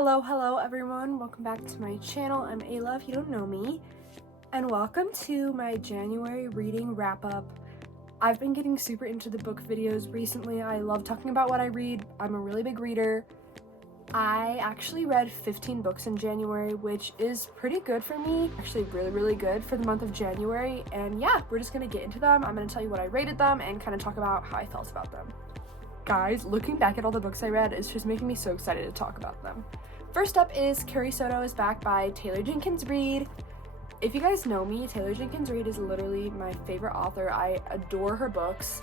Hello everyone, welcome back to my channel. I'm Ayla if you don't know me, and welcome to my January reading wrap-up. I've been getting super into the book videos recently. I love talking about what I read. I'm a really big reader. I actually read 15 books in January, which is pretty good for me. Actually really good for the month of January, and yeah, we're just gonna get into them. I'm gonna tell you what I rated them and kind of talk about how I felt about them. Guys, looking back at all the books I read is just making me so excited to talk about them. First up is KYOTO is Back by Taylor Jenkins Reid. If you guys know me, Taylor Jenkins Reid is literally my favorite author. I adore her books.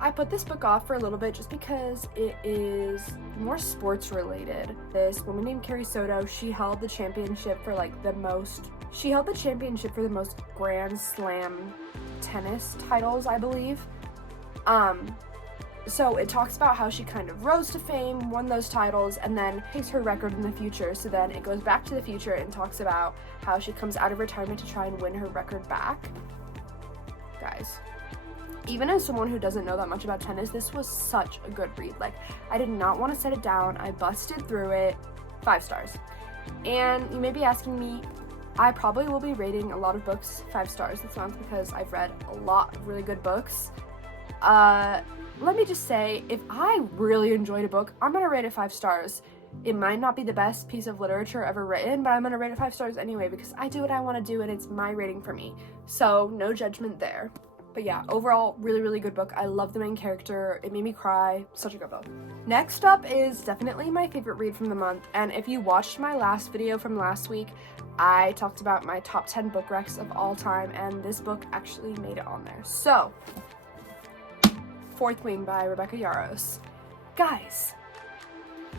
I put this book off for a little bit just because it is more sports related. This woman named KYOTO, she held the championship for the most Grand Slam tennis titles, I believe. So it talks about how she kind of rose to fame, won those titles, and then takes her record in the future. So then it goes back to the future and talks about how she comes out of retirement to try and win her record back. Guys, even as someone who doesn't know that much about tennis, this was such a good read. I did not want to set it down. I busted through it. 5 stars. And you may be asking me, I probably will be rating a lot of books 5 stars this month because I've read a lot of really good books. Let me just say, if I really enjoyed a book, I'm gonna rate it 5 stars. It might not be the best piece of literature ever written, but I'm gonna rate it 5 stars anyway because I do what I want to do and it's my rating for me. So no judgment there. But yeah, overall, really good book. I love the main character. It made me cry. Such a good book. Next up is definitely my favorite read from the month. And if you watched my last video from last week, I talked about my top 10 book recs of all time, and this book actually made it on there. So, Fourth Wing by Rebecca Yarros. Guys,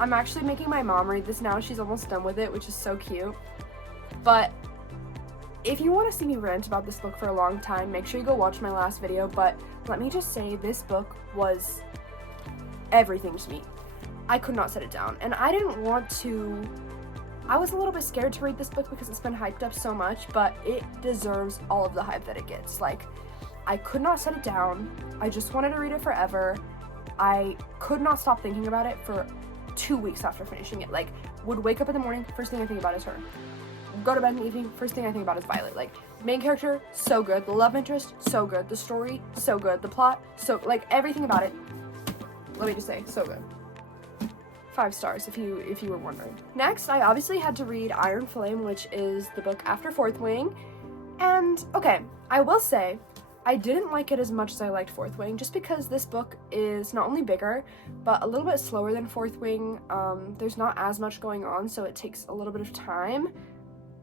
I'm actually making my mom read this now. She's almost done with it, which is so cute. But if you want to see me rant about this book for a long time, make sure you go watch my last video. But let me just say, this book was everything to me. I could not set it down. And I didn't want to... I was a little bit scared to read this book because it's been hyped up so much, but it deserves all of the hype that it gets. I could not set it down. I just wanted to read it forever. I could not stop thinking about it for 2 weeks after finishing it. Would wake up in the morning, first thing I think about is her. Go to bed in the evening, first thing I think about is Violet. Main character, so good. The love interest, so good. The story, so good. The plot, so, everything about it, let me just say, so good. 5 stars, if you were wondering. Next, I obviously had to read Iron Flame, which is the book after Fourth Wing. And, okay, I will say, I didn't like it as much as I liked Fourth Wing, just because this book is not only bigger, but a little bit slower than Fourth Wing. There's not as much going on, so it takes a little bit of time.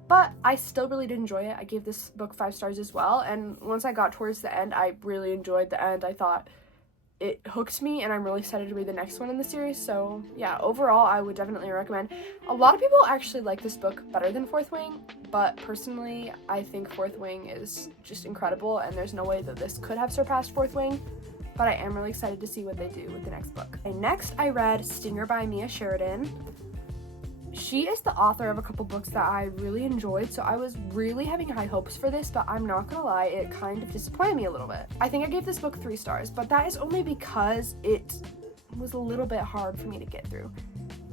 But I still really did enjoy it. I gave this book 5 stars as well, and once I got towards the end, I really enjoyed the end. I thought it hooked me, and I'm really excited to read the next one in the series. So yeah, overall, I would definitely recommend. A lot of people actually like this book better than Fourth Wing, but personally, I think Fourth Wing is just incredible, and there's no way that this could have surpassed Fourth Wing, but I am really excited to see what they do with the next book. Okay, next, I read Stinger by Mia Sheridan. She is the author of a couple books that I really enjoyed, so I was really having high hopes for this, but I'm not gonna lie, it kind of disappointed me a little bit. I think I gave this book 3 stars, but that is only because it was a little bit hard for me to get through.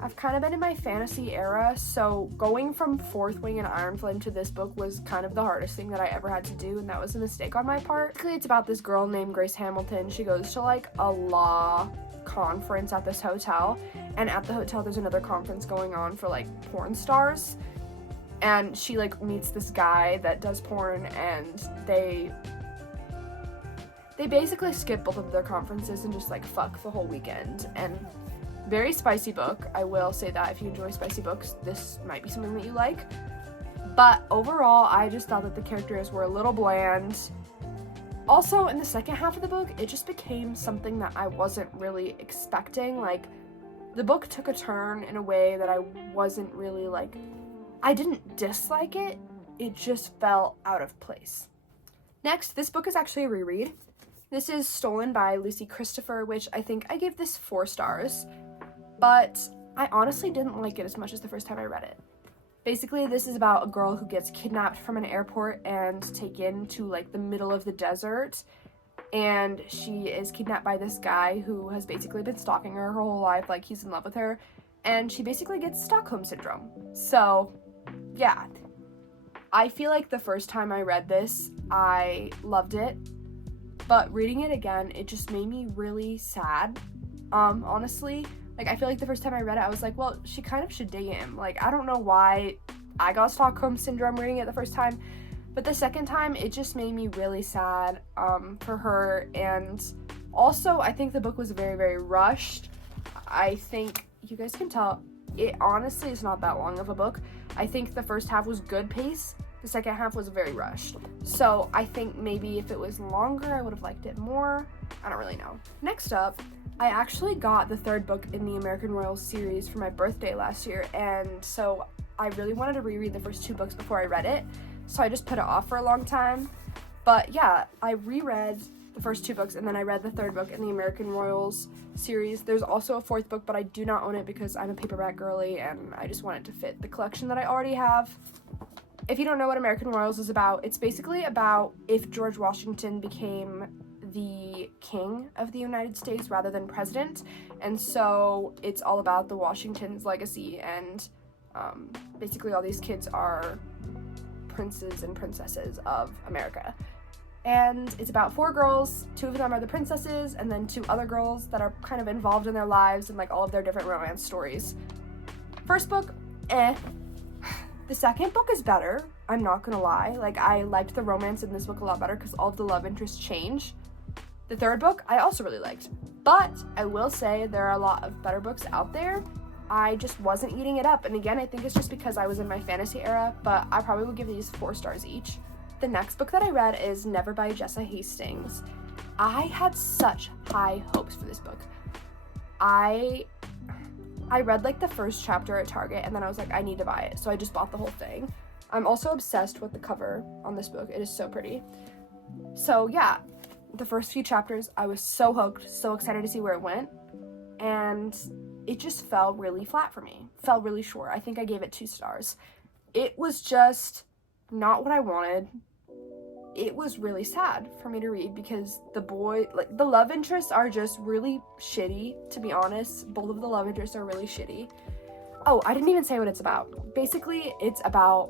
I've kind of been in my fantasy era, so going from Fourth Wing and Iron Flame to this book was kind of the hardest thing that I ever had to do, and that was a mistake on my part. Basically, it's about this girl named Grace Hamilton. She goes to a law conference at this hotel, and at the hotel there's another conference going on for porn stars, and she meets this guy that does porn, and they basically skip both of their conferences and just fuck the whole weekend. And very spicy book, I will say that. If you enjoy spicy books, this might be something that you like. But overall, I just thought that the characters were a little bland. Also, in the second half of the book, it just became something that I wasn't really expecting. The book took a turn in a way that I wasn't really, I didn't dislike it, it just fell out of place. Next, this book is actually a reread. This is Stolen by Lucy Christopher, which I think I gave this 4 stars, but I honestly didn't like it as much as the first time I read it. Basically, this is about a girl who gets kidnapped from an airport and taken to the middle of the desert, and she is kidnapped by this guy who has basically been stalking her whole life. He's in love with her, and she basically gets Stockholm Syndrome. So, yeah. I feel like the first time I read this, I loved it, but reading it again, it just made me really sad, honestly. Like, I feel like the first time I read it, I was like, well, she kind of should date him. Like, I don't know why I got Stockholm Syndrome reading it the first time, but the second time, it just made me really sad, for her, and also, I think the book was very, very rushed. I think, you guys can tell, it honestly is not that long of a book. I think the first half was good pace, the second half was very rushed. So I think maybe if it was longer, I would have liked it more. I don't really know. Next up, I actually got the third book in the American Royals series for my birthday last year, and so I really wanted to reread the first 2 books before I read it, so I just put it off for a long time. But yeah, I reread the first 2 books, and then I read the third book in the American Royals series. There's also a 4th book, but I do not own it because I'm a paperback girly, and I just want it to fit the collection that I already have. If you don't know what American Royals is about, it's basically about if George Washington became the king of the United States rather than president, and so it's all about the Washington's legacy, and basically all these kids are princes and princesses of America. And it's about 4 girls, 2 of them are the princesses, and then 2 other girls that are kind of involved in their lives and like all of their different romance stories. First book, eh. The second book is better, I'm not gonna lie. Like, I liked the romance in this book a lot better because all of the love interests change. The third book, I also really liked. But I will say there are a lot of better books out there. I just wasn't eating it up. And again, I think it's just because I was in my fantasy era, but I probably would give these 4 stars each. The next book that I read is Never by Jessa Hastings. I had such high hopes for this book. I read like the first chapter at Target, and then I was like, I need to buy it, so I just bought the whole thing. I'm also obsessed with the cover on this book. It is so pretty. So yeah, the first few chapters, I was so hooked, so excited to see where it went, and it just fell really flat for me. Fell really short. I think I gave it 2 stars. It was just not what I wanted. It was really sad for me to read because the love interests are just really shitty, to be honest. Both of the love interests are really shitty. Oh, I didn't even say what it's about. Basically, it's about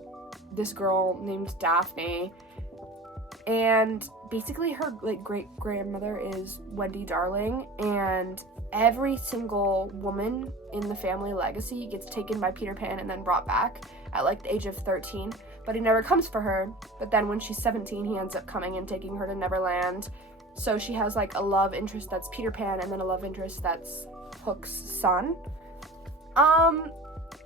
this girl named Daphne, and basically her like great-grandmother is Wendy Darling, and every single woman in the family legacy gets taken by Peter Pan and then brought back at like the age of 13. But he never comes for her, but then when she's 17, he ends up coming and taking her to Neverland. So she has like a love interest that's Peter Pan, and then a love interest that's Hook's son.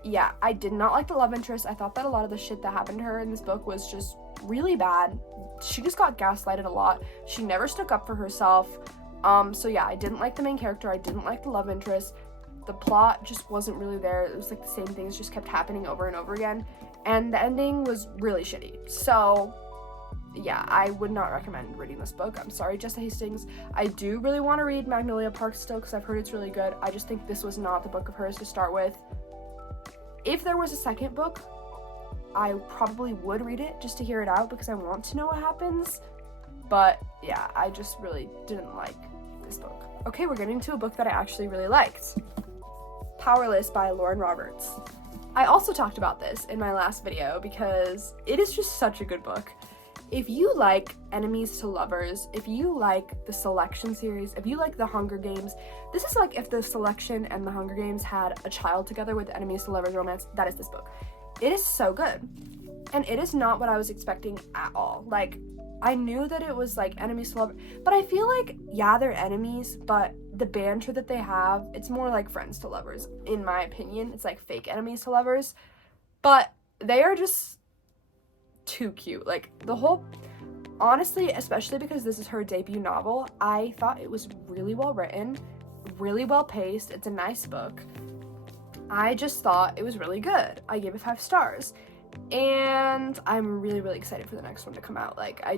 Yeah, I did not like the love interest. I thought that a lot of the shit that happened to her in this book was just really bad. She just got gaslighted a lot. She never stuck up for herself. So yeah, I didn't like the main character. I didn't like the love interest. The plot just wasn't really there. It was like the same things just kept happening over and over again. And the ending was really shitty. So, yeah, I would not recommend reading this book. I'm sorry, Jessa Hastings. I do really want to read Magnolia Park still because I've heard it's really good. I just think this was not the book of hers to start with. If there was a second book, I probably would read it just to hear it out because I want to know what happens. But, yeah, I just really didn't like this book. Okay, we're getting to a book that I actually really liked. Powerless by Lauren Roberts. I also talked about this in my last video because it is just such a good book. If you like Enemies to Lovers, if you like the Selection series, if you like the Hunger Games, this is like if the Selection and the Hunger Games had a child together with Enemies to Lovers romance, that is this book. It is so good. And it is not what I was expecting at all. Like, I knew that it was like enemies to lovers, but I feel like, yeah, they're enemies, but the banter that they have, it's more like friends to lovers, in my opinion. It's like fake enemies to lovers, but they are just too cute. Like, the whole, honestly, especially because this is her debut novel, I thought it was really well written, really well paced. It's a nice book. I just thought it was really good. I gave it 5 stars. And I'm really, really excited for the next one to come out. Like, I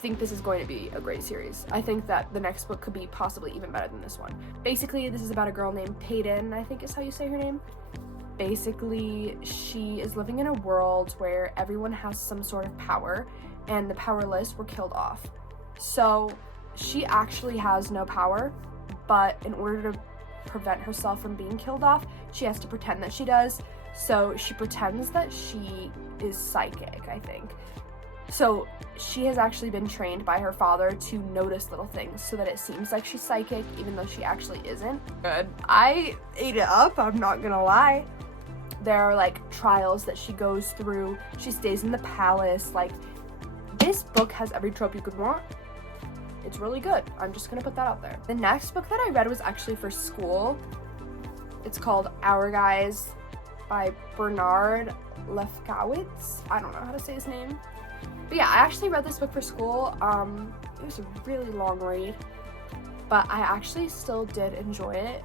think this is going to be a great series. I think that the next book could be possibly even better than this one. Basically, this is about a girl named Peyton, I think is how you say her name. Basically, she is living in a world where everyone has some sort of power, and the powerless were killed off. So, she actually has no power, but in order to prevent herself from being killed off, she has to pretend that she does. So she pretends that she is psychic, I think. So she has actually been trained by her father to notice little things so that it seems like she's psychic, even though she actually isn't. Good. I ate it up, I'm not gonna lie. There are like trials that she goes through. She stays in the palace. Like, this book has every trope you could want. It's really good. I'm just gonna put that out there. The next book that I read was actually for school. It's called Our Guys by Bernard Lefkowitz. I don't know how to say his name. But yeah, I actually read this book for school. It was a really long read, but I actually still did enjoy it.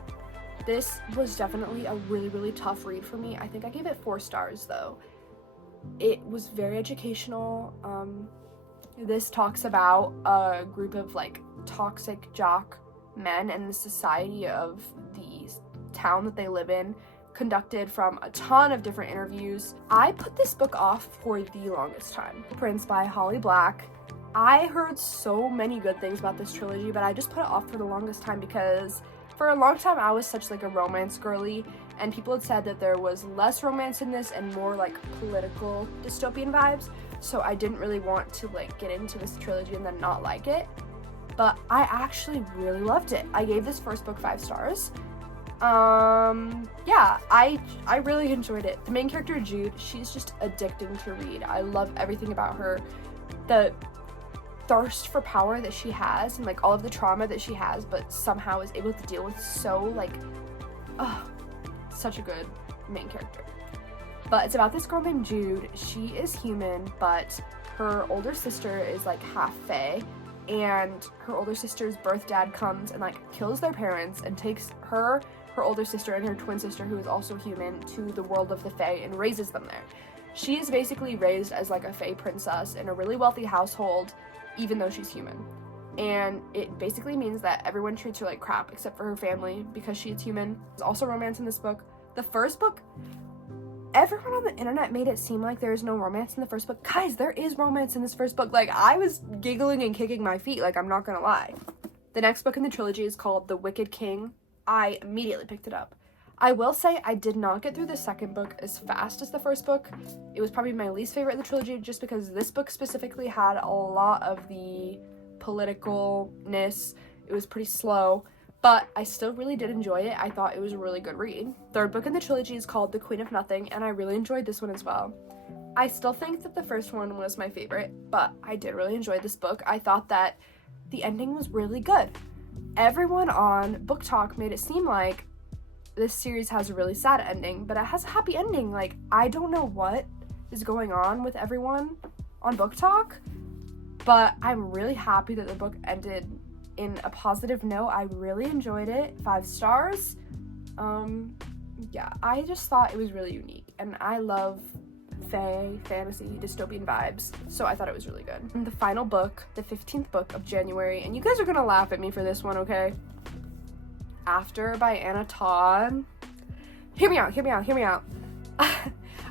This was definitely a really, really tough read for me. I think I gave it 4 stars though. It was very educational. This talks about a group of like toxic jock men and the society of the town that they live in, conducted from a ton of different interviews. I put this book off for the longest time. Prince by Holly Black. I heard so many good things about this trilogy, but I just put it off for the longest time because for a long time I was such like a romance girly, and people had said that there was less romance in this and more like political dystopian vibes, so I didn't really want to like get into this trilogy and then not like it. But I actually really loved it. I gave this first book 5 stars. Yeah, I really enjoyed it. The main character, Jude, she's just addicting to read. I love everything about her. The thirst for power that she has and like all of the trauma that she has, but somehow is able to deal with so like, such a good main character. But it's about this girl named Jude. She is human, but her older sister is like half fae, and her older sister's birth dad comes and like kills their parents and takes her older sister and her twin sister, who is also human, to the world of the fae and raises them there. She is basically raised as like a fae princess in a really wealthy household, even though she's human. And it basically means that everyone treats her like crap except for her family because she is human. There's also romance in this book. The first book, everyone on the internet made it seem like there's no romance in the first book. Guys, there is romance in this first book. Like, I was giggling and kicking my feet, like, I'm not gonna lie. The next book in the trilogy is called The Wicked King. I immediately picked it up. I will say I did not get through the second book as fast as the first book. It was probably my least favorite in the trilogy just because this book specifically had a lot of the politicalness. It was pretty slow, but I still really did enjoy it. I thought it was a really good read. Third book in the trilogy is called The Queen of Nothing, and I really enjoyed this one as well. I still think that the first one was my favorite, but I did really enjoy this book. I thought that the ending was really good. Everyone on Book Talk made it seem like this series has a really sad ending, but it has a happy ending. Like, I don't know what is going on with everyone on Book Talk, but I'm really happy that the book ended in a positive note. I really enjoyed it. 5 stars. Yeah, I just thought it was really unique, and I love fae, fantasy, dystopian vibes, so I thought it was really good. And the final book, the 15th book of January, and you guys are gonna laugh at me for this one, okay? After by Anna Todd. Hear me out.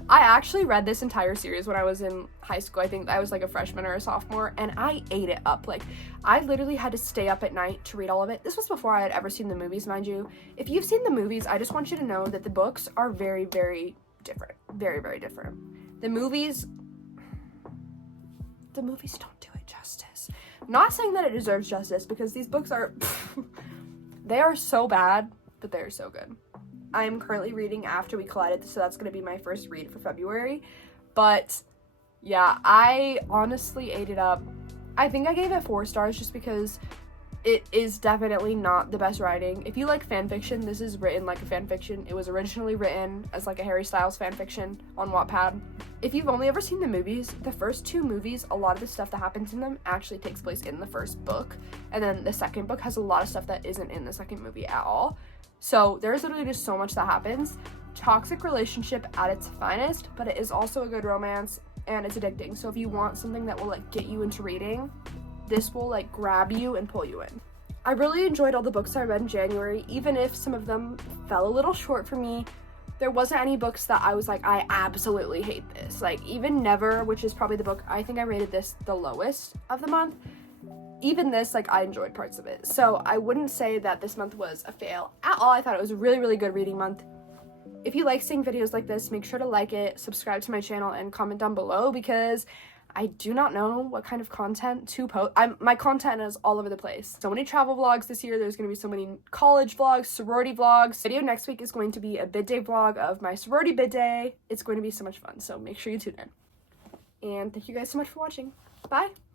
I actually read this entire series when I was in high school. I think I was like a freshman or a sophomore, and I ate it up. Like, I literally had to stay up at night to read all of it. This was before I had ever seen the movies, mind you. If you've seen the movies, I just want you to know that the books are very, very different. Very, very different. The movies don't do it justice. I'm not saying that it deserves justice, because these books are they are so bad, but they're so good. I am currently reading After We Collided, so that's going to be my first read for February. But yeah, I honestly ate it up. I think I gave it 4 stars just because it is definitely not the best writing. If you like fan fiction, this is written like a fan fiction. It was originally written as like a Harry Styles fan fiction on Wattpad. If you've only ever seen the movies, the first 2 movies, a lot of the stuff that happens in them actually takes place in the first book. And then the second book has a lot of stuff that isn't in the second movie at all. So there's literally just so much that happens. Toxic relationship at its finest, but it is also a good romance, and it's addicting. So if you want something that will like get you into reading, this will like grab you and pull you in. I really enjoyed all the books I read in January, even if some of them fell a little short for me. There wasn't any books that I was like, I absolutely hate this. Like, even Never, which is probably the book I think I rated this the lowest of the month, even this, like, I enjoyed parts of it. So I wouldn't say that this month was a fail at all. I thought it was a really, really good reading month. If you like seeing videos like this, make sure to like it, subscribe to my channel, and comment down below, because I do not know what kind of content to post. My content is all over the place. So many travel vlogs this year. There's going to be so many college vlogs, sorority vlogs. Video next week is going to be a bid day vlog of my sorority bid day. It's going to be so much fun, so make sure you tune in. And thank you guys so much for watching. Bye!